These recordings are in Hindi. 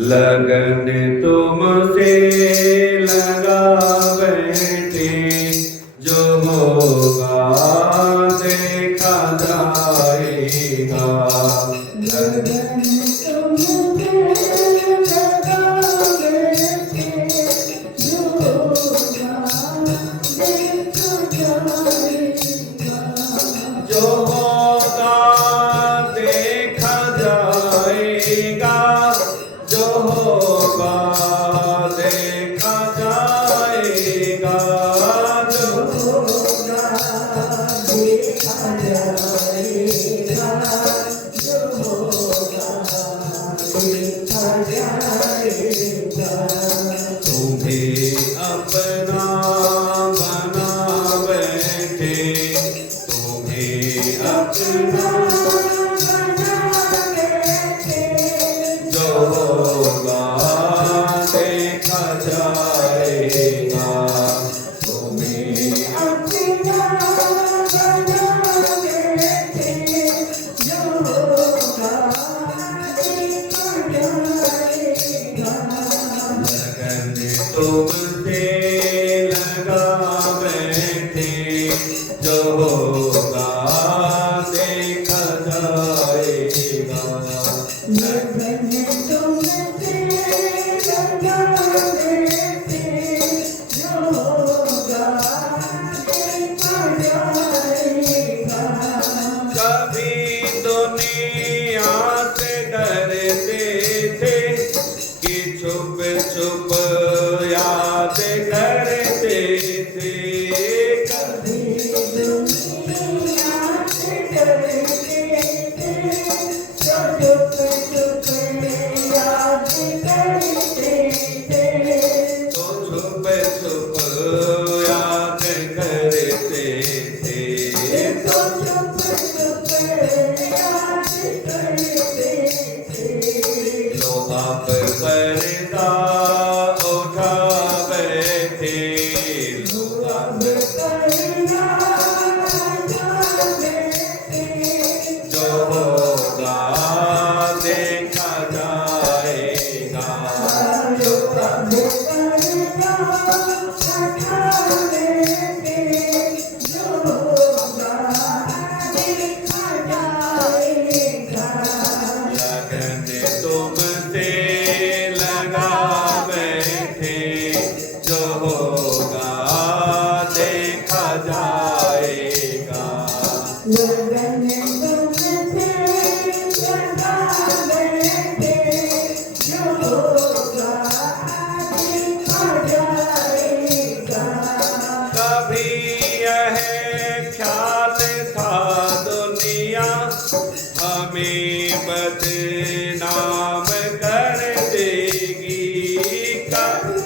लगन तुमसे लगा बैठे, जो होगा देखा जाएगा। लगन तुमसे लगा बैठे, जो होगा देखा जाएगा। जो होगा देखा जाएगा, जो होगा देखा जाएगा, जो होगा देखा जाएगा, जो होगा देखा जाएगा। तुम्हें अपना बना बैठे, तुम्हें अपना बना बैठे, जो होगा देखा जाएगा। तुम्हें अपना बना बैठे, जो होगा देखा जाएगा। लगन तुमसे लगा बैठे, जो होगा देखा जाएगा। लगन तुमसे लगा बैठे, जो होगा देखा जाएगा। कभी दुनिया से डरते थे कि छुप छुप याद करते थे। कभी दुनिया से डरते थे, तो छुप छुप याद करते थे, तो छुप छुप याद करते थे, तो छुप छुप याद करते थे। लो आप पर्दा उठा बैठे, लो आप पर्दा उठा बैठे, जो होगा देखा जाएगा। लो आप पर्दा उठा बैठे, जो होगा देखा जाएगा। लगन तुमसे लगा बैठे, जो होगा देखा जाएगा। लगन तुमसे लगा बैठे, जो होगा देखा जाएगा। कभी यह ख्याल था दुनिया हमें बदनाम कर देगी। कभी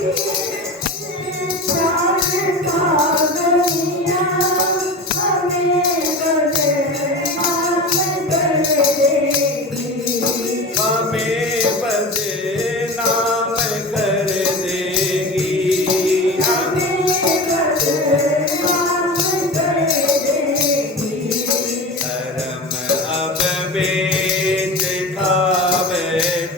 ख्याल था दुनिया हमें बदनाम कर देगी, हमें बदनाम कर देगी, हमें बदनाम कर देगी। धर्म अब बेच खा बैठे,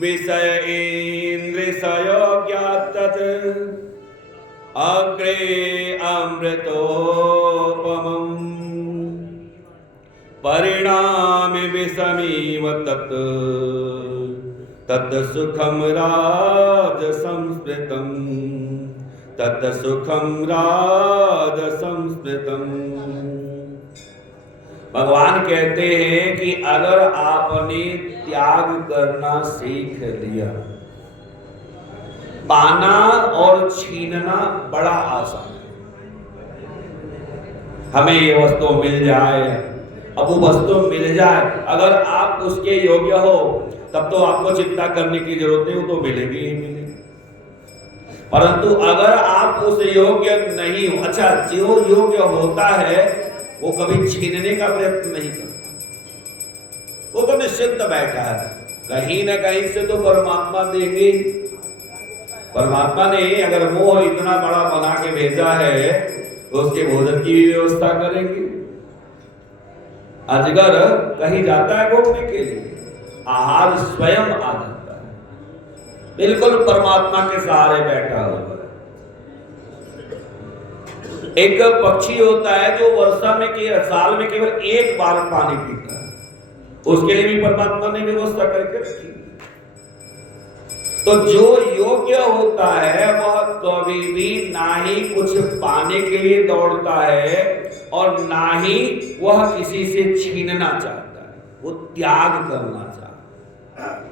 विषय इंद्रियसयोज्ञात् तत् अग्रे अमृतोपमम् परिणामे विषमिव तत् तत् सुखम राजसंस्मृतम् तत् सुखम राजसंस्मृतम्। भगवान कहते हैं कि अगर आपने त्याग करना सीख लिया, पाना और छीनना बड़ा आसान है। हमें ये वस्तु मिल जाए, अब वो वस्तु मिल जाए, अगर आप उसके योग्य हो तब तो आपको चिंता करने की जरूरत नहीं, वो तो मिलेगी ही मिलेगी। परंतु अगर आप उस योग्य नहीं हो, अच्छा जो योग्य होता है वो कभी छीनने का प्रयत्न नहीं करता, वो तो निश्चिंत बैठा है, कहीं ना कहीं से तो परमात्मा देंगे। परमात्मा ने अगर मोह इतना बड़ा बना के भेजा है तो उसके भोजन की भी व्यवस्था करेंगे। अजगर कहीं जाता है घूमने के लिए, आहार स्वयं आ जाता है, बिल्कुल परमात्मा के सहारे बैठा हुआ है। एक पक्षी होता है जो वर्षा में साल में केवल एक बार पानी पीता है, उसके लिए भी परमात्मा ने व्यवस्था करके रखी। तो जो योग्य होता है वह कभी भी ना ही कुछ पाने के लिए दौड़ता है और ना ही वह किसी से छीनना चाहता है, वो त्याग करना चाहता है।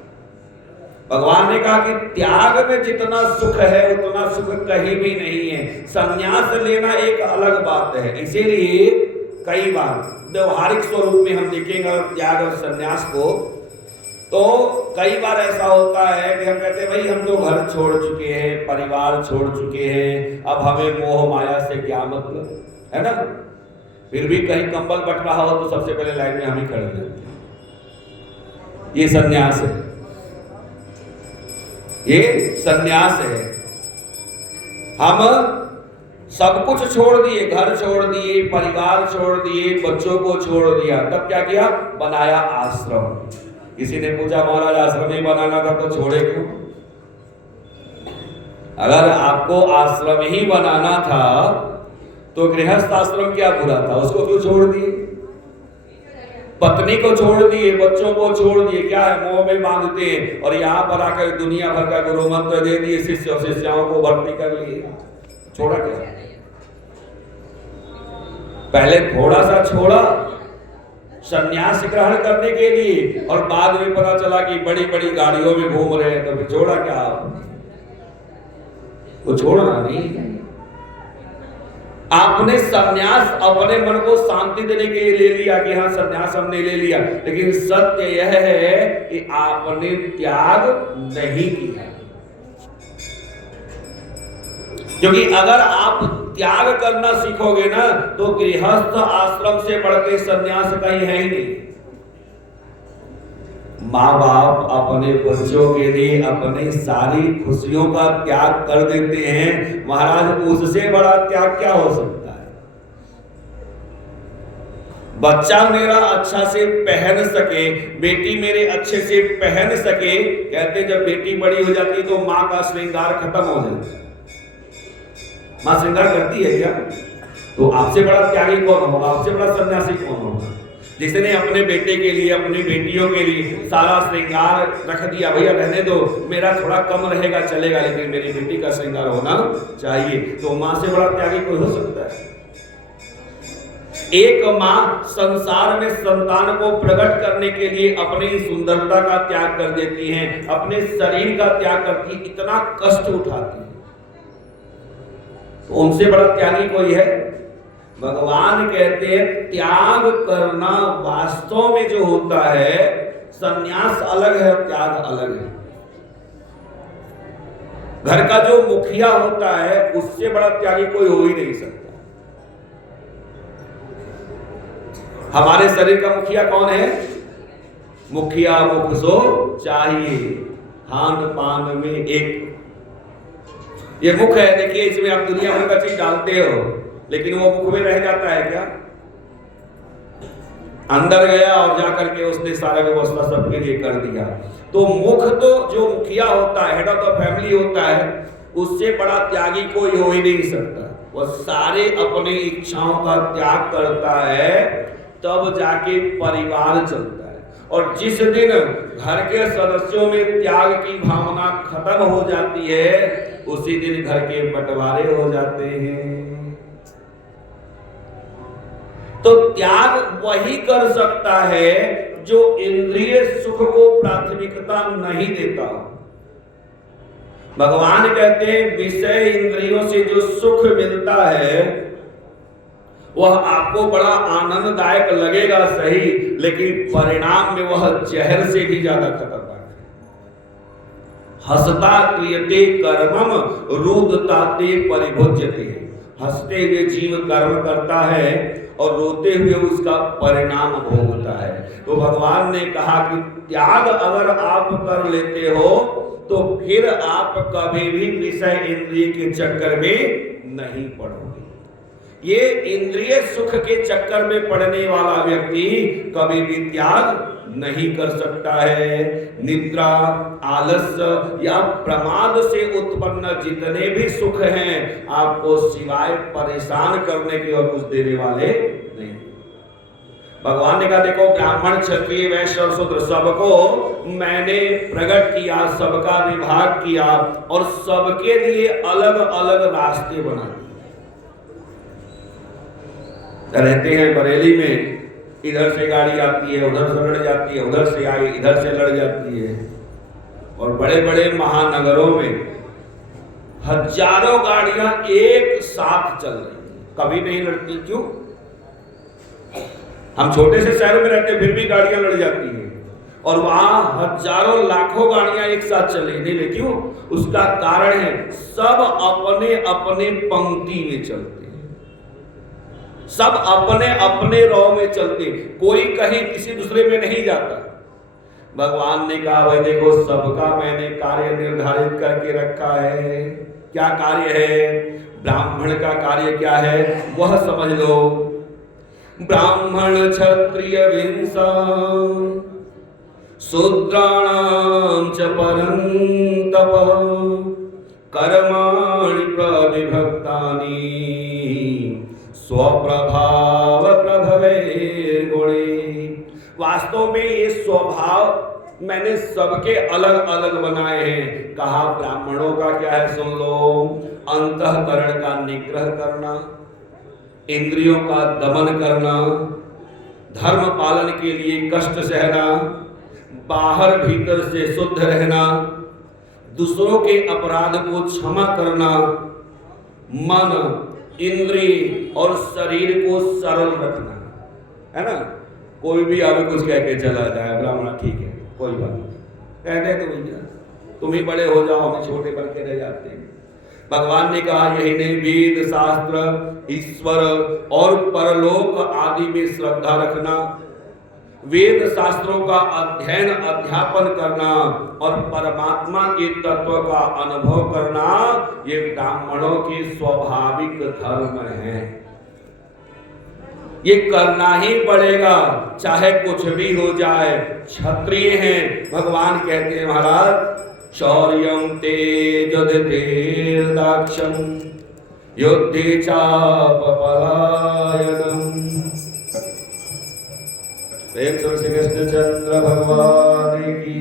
भगवान ने कहा कि त्याग में जितना सुख है उतना सुख कहीं भी नहीं है। संन्यास लेना एक अलग बात है, इसीलिए कई बार व्यवहारिक स्वरूप में हम देखेंगे त्याग और संन्यास को, तो कई बार ऐसा होता है कि हम कहते हैं भाई हम तो घर छोड़ चुके हैं, परिवार छोड़ चुके हैं, अब हमें मोह माया से क्या मतलब, है ना। फिर भी कहीं कंबल बट रहा हो तो सबसे पहले लाइन में हम ही खड़े रहते हैं। ये संन्यास है, ये संन्यास है। हम सब कुछ छोड़ दिए, घर छोड़ दिए, परिवार छोड़ दिए, बच्चों को छोड़ दिया, तब क्या किया, बनाया आश्रम। किसी ने पूछा महाराज आश्रम ही बनाना था तो छोड़े क्यों? अगर आपको आश्रम ही बनाना था तो गृहस्थ आश्रम क्या बुरा था, उसको क्यों छोड़ दिए? पत्नी को छोड़ दिए, बच्चों को छोड़ दिए, क्या है मोह में बांधते हैं, और यहाँ पर आकर दुनिया भर का गुरु मंत्र दे दिए, शिष्य और शिष्याओं को भर्ती कर लिए, छोड़ा क्या? पहले थोड़ा सा छोड़ा संन्यास ग्रहण करने के लिए, और बाद में पता चला कि बड़ी बड़ी गाड़ियों में घूम रहे हैं, तो फिर छोड़ा क्या? वो छोड़ना नहीं। आपने संन्यास अपने मन को शांति देने के लिए ले लिया कि हाँ संन्यास हमने ले लिया, लेकिन सत्य यह है कि आपने त्याग नहीं किया। क्योंकि अगर आप त्याग करना सीखोगे ना तो गृहस्थ आश्रम से बढ़ के संन्यास कहीं है ही नहीं। माँ बाप अपने बच्चों के लिए अपनी सारी खुशियों का त्याग कर देते हैं, महाराज उससे बड़ा त्याग क्या हो सकता है? बच्चा मेरा अच्छा से पहन सके, बेटी मेरे अच्छे से पहन सके, कहते जब बेटी बड़ी हो जाती तो माँ का श्रृंगार खत्म हो जाता है। माँ श्रृंगार करती है क्या? तो आपसे बड़ा त्यागी कौन होगा, आपसे बड़ा सन्यासी कौन होगा, जिसने अपने बेटे के लिए अपनी बेटियों के लिए सारा श्रृंगार रख दिया, भैया रहने दो मेरा थोड़ा कम रहेगा चलेगा लेकिन मेरी बेटी का श्रृंगार होना चाहिए। तो माँ से बड़ा त्यागी कोई हो सकता है? एक माँ संसार में संतान को प्रकट करने के लिए अपनी सुंदरता का त्याग कर देती है, अपने शरीर का त्याग करती है, इतना कष्ट उठाती है, तो उनसे बड़ा त्यागी कोई है? भगवान कहते हैं त्याग करना वास्तव में जो होता है, संन्यास अलग है और त्याग अलग है। घर का जो मुखिया होता है उससे बड़ा त्यागी कोई हो ही नहीं सकता। हमारे शरीर का मुखिया कौन है? मुखिया मुख सो चाहिए, हाथ पान में एक। ये मुख है, देखिए इसमें आप दुनिया भर का चीज डालते हो, लेकिन वो मुख में रह जाता है क्या? अंदर गया और जाकर के उसने सारा व्यवस्था सबके लिए कर दिया। तो मुख तो जो मुखिया होता है, हेड ऑफ द फैमिली होता है, उससे बड़ा त्यागी कोई हो ही नहीं सकता। वह सारे अपने इच्छाओं का त्याग करता है, तब जाके परिवार चलता है। और जिस दिन घर के सदस्यों में त्याग की भावना खत्म हो जाती है, उसी दिन घर के बंटवारे हो जाते हैं। तो त्याग वही कर सकता है जो इंद्रिय सुख को प्राथमिकता नहीं देता। भगवान कहते हैं विषय इंद्रियों से जो सुख मिलता है वह आपको बड़ा आनंददायक लगेगा सही, लेकिन परिणाम में वह जहर से भी ज्यादा खतरनाक है। हसता क्रियते कर्मम रुदताते परिभुज्यते। हंसते हुए जीव कर्म करता है और रोते हुए उसका परिणाम भोगता है। तो भगवान ने कहा कि त्याग अगर आप कर लेते हो तो फिर आप कभी भी विषय इंद्रिय के चक्कर में नहीं पड़ोगे। ये इंद्रिय सुख के चक्कर में पड़ने वाला व्यक्ति कभी भी त्याग नहीं कर सकता है। निद्रा, आलस्य या प्रमाद से उत्पन्न जितने भी सुख हैं आपको सिवाय परेशान करने के और कुछ देने वाले नहीं। भगवान ने कहा देखो ब्राह्मण, क्षत्रिय, वैश्य और शूद्र सबको मैंने प्रकट किया, सबका विभाग किया और सबके लिए अलग अलग रास्ते बना दिए। रहते हैं बरेली में, इधर से गाड़ी आती है, उधर से लड़ जाती है, उधर से आई, इधर से लड़ जाती है। और बड़े बड़े महानगरों में हजारों गाड़ियां एक साथ चल रही हैं, कभी नहीं लड़ती। क्यों? हम छोटे से शहर में रहते फिर भी गाड़ियां लड़ जाती हैं, और वहां हजारों लाखों गाड़ियां एक साथ चल रही है। क्यों? उसका कारण है सब अपने अपने पंक्ति में चलते, सब अपने अपने रौ में चलते, कोई कहीं किसी दूसरे में नहीं जाता। भगवान ने कहा भाई देखो सबका मैंने कार्य निर्धारित करके रखा है। क्या कार्य है? ब्राह्मण का कार्य क्या है वह समझ लो। ब्राह्मण क्षत्रिय विंसा शूद्राणां च परं तपः कर्माणि प्रविभक्तानि स्वप्रभाव प्रभवे गुणे। वास्तव में ये स्वभाव मैंने सबके अलग अलग बनाए हैं। कहा ब्राह्मणों का क्या है सुन लो। अंतःकरण का निग्रह करना, इंद्रियों का दमन करना, धर्म पालन के लिए कष्ट सहना, बाहर भीतर से शुद्ध रहना, दूसरों के अपराध को क्षमा करना, मन, इंद्रिय और शरीर को सरल रखना, है ना। कोई भी आगे कुछ कह के चला जाए ब्राह्मण ठीक है कोई बात नहीं, कहते तो भैया तुम ही बड़े हो जाओ, हम छोटे बन के रह जाते हैं। भगवान ने कहा यही नहीं, वेद शास्त्र, ईश्वर और परलोक आदि में श्रद्धा रखना, वेद शास्त्रों का अध्ययन अध्यापन करना और परमात्मा के तत्व का अनुभव करना, ये ब्राह्मणों के स्वाभाविक धर्म है। ये करना ही पड़ेगा चाहे कुछ भी हो जाए। क्षत्रिय हैं, भगवान कहते हैं महाराज शौर्यं तेजोधीर्दाक्षं युद्धे चापपलायनम्। प्रेम से श्री कृष्णचंद्र भगवान की